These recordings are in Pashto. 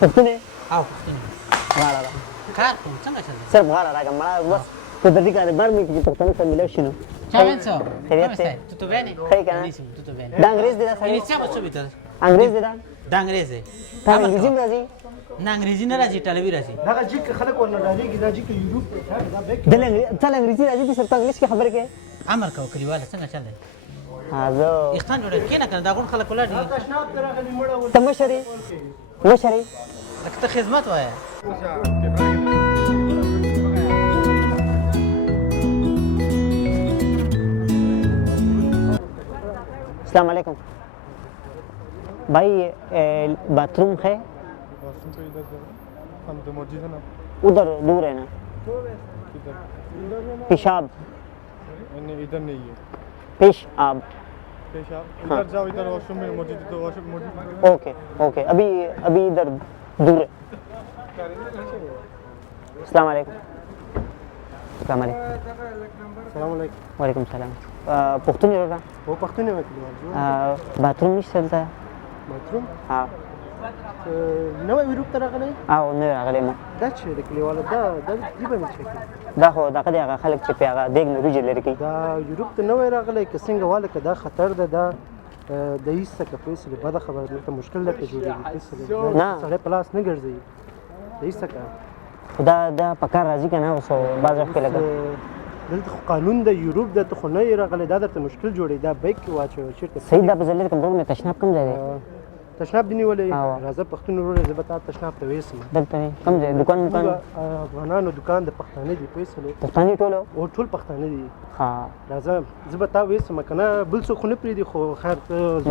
پښتون یې؟ او پښتون غاړه ده کار کوم څنګه چل صرف غاړه راکړه مړه بس قدرتي کاروبار مې چې پښتنو سره ملو شي نو چاوین څو خیریت دی tutto bene ښه که نه tutto bene دا انګرېز دی دا سړی iniziamo subito انګرېز دی دا da inglese تا انګرېزي هم راځي نه انګریزي نه راځي ایټالوي راځي دغه جیک خلک ورنه ډارېږي دا جیک یوروپ دی دا بیک دل چل انګرېزي راځي دې سره ته انګلیس کې خبرې کوې امر کوه کلیواله څنګه چل دی زه اختان جوړ کېنه کنه دا غون خلک ولاړ دي تشناب ته راغلي مړه ول ته مشر یې مشر یې لکه ته خدمت وایه السلام علیکم भाई बाथरूम है बाथरूम तो इधर हम तो मस्जिद है ना उधर दूर है ना किधर पेशाब नहीं इधर नहीं है पेशाब पेशाब इधर जाओ इधर वॉशरूम में मस्जिद तो वॉशरूम मस्जिद ओके ओके अभी अभी इधर दूर है अस्सलाम वालेकुम अस्सलाम वालेकुम سلام علیکم वालेकुम सलाम پښتون یې وکړه او پښتون یې وکړو बाथरूम نشته دلته باتروم ها نوې یوروپ ته راغلی او نه راغلی ما دا چې د کلیواله دا دی به مې چک دا خو دغه دی هغه خلک چې پې هغه دیګ نه وریجې لرې کوي دا یوروپ ته نوې راغلی که څنګه واله که دا خطر ده دا د هیڅ څه فیصلې بده خبره دلته مشکل درته جوړېږي فیصلې نه. سړی په لاس نه ګرځي د هیڅ څه خو دا په کار راځي که نه اوس بعض وخت کې لګه دلته خو قانون د یوروپ د ته خو نه یې راغلی دا درته مشکل جوړوي دا بیک کې واچوي چېرته صحیح دا به زه لرې کوم ورور مې تشناب کوم ځای دی تشناب دې نیولی او. راځه پښتون وروره زه به تا تشناب ته ویسم دلته دی کوم ځای دکان مکان افغانانو دکان د پښتانه دي فیصلې پښتانه ټولو او ټول پښتانه دي ها راځه زه به تا ویسم که نه بل څوک خو نه پرېږدي خو خیر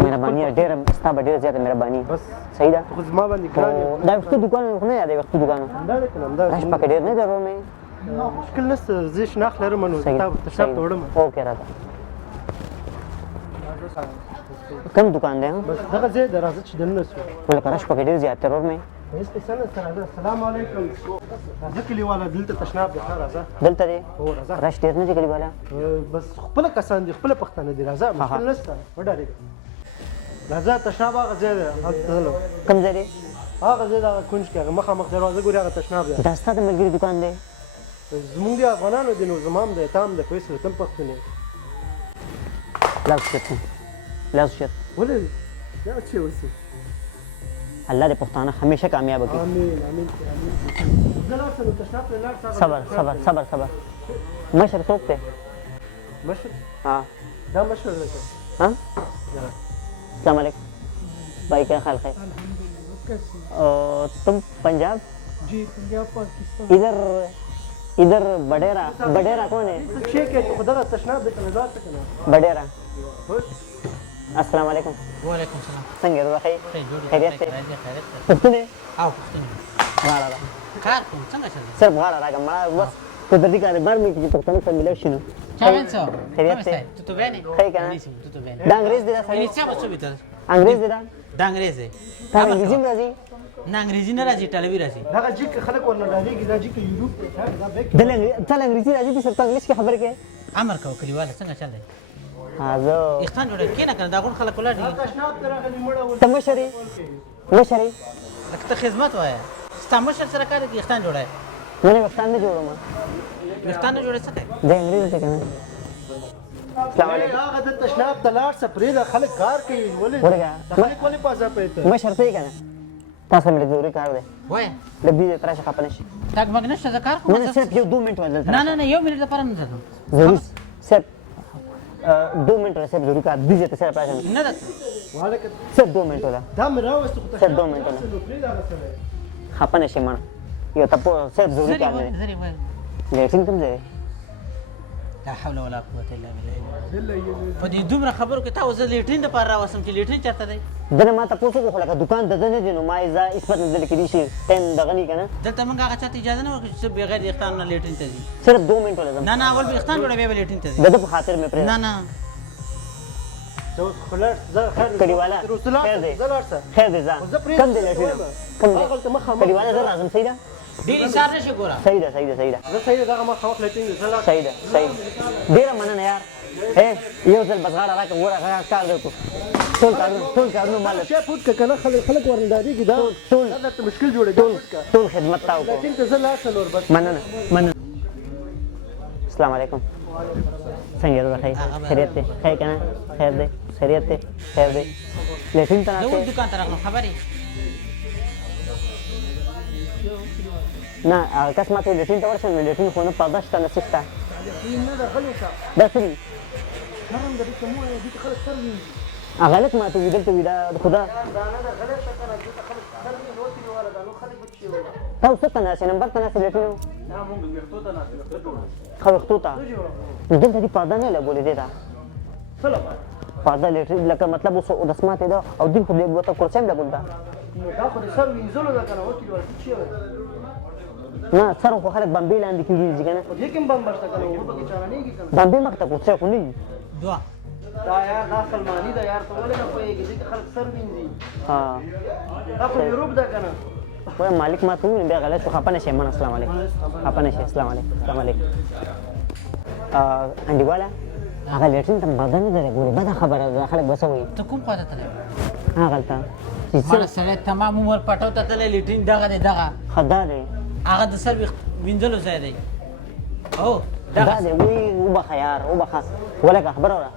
مهرباني ډېره ستا به ډېره زیاته مهرباني بس صحیح ده خو زما باندې ګران یې دا وختو دکان خو نه یادوي وختو دکان همدا دی که نه همدا راش پکې ډېر نه دی ورور مې مشکل نشته زه شناخت لرم نو صحیح تا تشناب ته وړم اوکې راځه کوم دکان دی بس دغه ځای د راځه چې دننه سو ولکه راش پکې ډېر زیات دی ورور مې هېڅ قصه نشته راځه السلام علیکم راځه کلیواله دلته تشناب دی ښه راځه دلته دی هو راځه راش ډېر نه دی کلي والا بس خپله کسان دي خپله پښتانه دي راځه مشکل نشته وډارېږه راځه تشناب هغه ځای دی هلته تللو کوم ځای دی هغه ځای د هغه کونج کې هغه مخامخ دروازه ګورې هغه تشناب دی دا ستا د ملګري دکان دی زمونږ د افغانانو دی نو زما هم دی تا هم د فیصلې ته هم پښتون یې لاس شت لاس شت ولې دا چې وسي الله دې پښتانه همیشه کامیاب کړي امین امین امین زه لاړ شم تشناب ته لاړ شم صبر صبر صبر صبر مشر څوک دی مشر हाँ دا مشر دی हाँ अस्सलाम वालेकुम भाई क्या हाल है तुम पंजाब जी पंजाब पाकिस्तान इधर इधर बडेरा बडेरा कौन है شي کې خدای تشناب د کنه ځات کنه बडेरा अस्सलाम वालेकुम وعلیکم سلام څنګه روغ خیر خیر جوړ خیریت دی راځي خیریت دی پښتون یې؟ او پښتون غاړه ده کار کوم څنګه چل دی صرف غاړه راکړه مړه بس قدرتي کاروبار مې چې پښتنو سره ملو شي نو چاوین څو خیریت دی tutto bene ښه که نه tutto bene دا انګرېز دی دا سړی iniziamo subito انګرېز دی دا da inglese تا انګرېزي هم راځي نه انګریزي نه راځي ایټالوي راځي دغه جیک خلک ورنه ډارېږي دا جیک یوروپ دی دا بیک چل انګرېزي راځي دې سره ته انګلیس کې خبرې کوې امر کوه کلیواله څنګه چل دی زه اختان جوړ کېنه کنه دا غون خلک ولاړ دي تشناب ته راغلي مړه ول ته مشر یې مشر یې لکه ته خدمت وایه ستا مشر سره کار کوي اختان جوړه نه نه وختان نه جوړوم اختان نه جوړه څه کوي د انګرېز دی که نه السلام علیکم هغه د تشناب ته لاړ شه پرېږده خلک کار کوي ولې ورګه د خلک ولې په عذاب پرېږده مشر ته یې که نه تاسو مې ضروري کار دی وایه ډبې دې تراشه خفه نه شي تاګ مګ نشته زه کار نه کوم نه صرف یو 2 منټ ورځل نه نه نه یو منټ لپاره نه ځم ضرور صرف 2 منټ صرف ضروري کار دې ته صرف راشه نه ده والکه صرف 2 منټ ولا دا مې راوست خو صرف 2 تشناب منټ ولا نو پرېږده هغه سړی خفه نه شي مړه یو تاسو صرف ضروري کار دی زری وای لیټینګ کوم ځای لا حول ولا قوه الا بالله په دې دومره خبرو کې تاسو لیټرین د پاره راوسم چې لیټرین چرته دی دنه ما تاسو خو لکه دکان د دنه دی نو ما ایزا اسپت نظر کې دي شي ټیم دغه نه کنه دلته موږ هغه چاته اجازه نه ورکړو چې بغیر د اختیار نه لیټرین ته ځي صرف 2 منټ ولا نه نه اول به اختیار جوړه بیا به لیټرین ته ځي د په خاطر مې پرې نه نه زه خلاص زه خیر کډیواله خیر دی زه لاړ شه خیر دی ځه زه پرې کم دی لټینه کم دی هغلته مخامخ کډیواله زه راځم صحیح ده ډېر ایثار نشي ګوره صحیح ده صحیح ده صحیح ده زه صحیح دغه ما خواخ لټینګ زه لا صحیح ده صحیح ډېره مننه یار یو ځل بس غاړه راکړه ګوره کار دی ټول کارونه مال شي پوت ک کنه خلک ورنداريږي دا ټول دا درته مشکل جوړېږي ټول خدمت تا وکړو لكن ته زه لا څلور بس مننه السلام علیکم څنګه یې خیر خیریت دی خیر کنه خیر دی خیریت دی خیر دی لیټین ته زه ناست اوس دکان ته راغلم خبرې نه هغه کس ماته لیټین ته ورشم نو لیټین خو نه پرده شته نه څه شته نه دا غلو کا دا څه دي نرم د دې کومه دي خلک سر وي هغه لک ماته ویدل ته ویدا خدا دا نه دا غلې څه کنه دې خلک سر وي نو تي ولا دا نو خلک بچي ولا تاسو څه نه نمبر ته نه لیټین دا مونږ وختو ته نه خو وختو ته نو دلته دې پرده نه لګولې دی دا سلام پرده لیټین لکه مطلب اوس د سماته دا او دین خو دې وته کورسم لګول دا نو دا خو سر وي زلو دا کنه وتی ولا چی نه سر خو خلک بمبې لاندې کېږي کنه دې کوم بم بشته کنه و به چارانېږي کنه بمبې مخ ته کوڅه خو نه دوه دا یار دا سلمانی دا یار ته ولې نه پوهېږي دې خلک سر وینځي ها دا خو یوروپ دا کنه وای مالک ما ته بیا غلط شو خپه نشي من السلام علیکم خپه نشي السلام علیکم السلام علیکم انډیواله هغه لیټین ته بدن نه لګولې بده خبره ده خلک بسوي ته کوم خواته تللی هغه ته ماله سړی تمام عمر پټو ته تللی لیټرین دغه دی دغه خدا دی هغه د سر وینځلو ځای دی او دا دغه دی وی وبخه یار وبخه ولکه خبره وره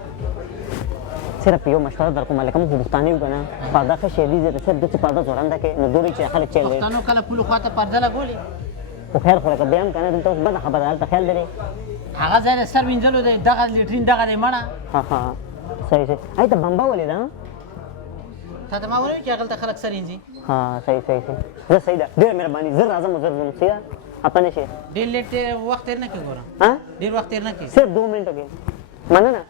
صرف یو مشوره در کوم لکه موږ پښتانه یو کنه پرده ښه شی دي صرف د څه پرده ځوړنده کې نو دوی چې خلک چي پښتنو کله پولو خواته پرده لګولې خو خیر خو لکه بیان کنه دلته اوس بده خبره هلته خیال لري هغه ځای د سر وینځلو دی دغه لیټرین دغه دی مړه ها صحیح صحیح ایته بمبا ولې ده تا ته ما وویل چې هغلته خلک سر وینځي ها صحیح صحیح صحیح زه صحیح ده ډېر مهرباني زر راځم زر ځم صحیح ده اپنه شي ډېر لیټ وخت تېر نه کړي ګوره ها ډېر وخت تېر نه کړي صرف 2 منټو کې مننه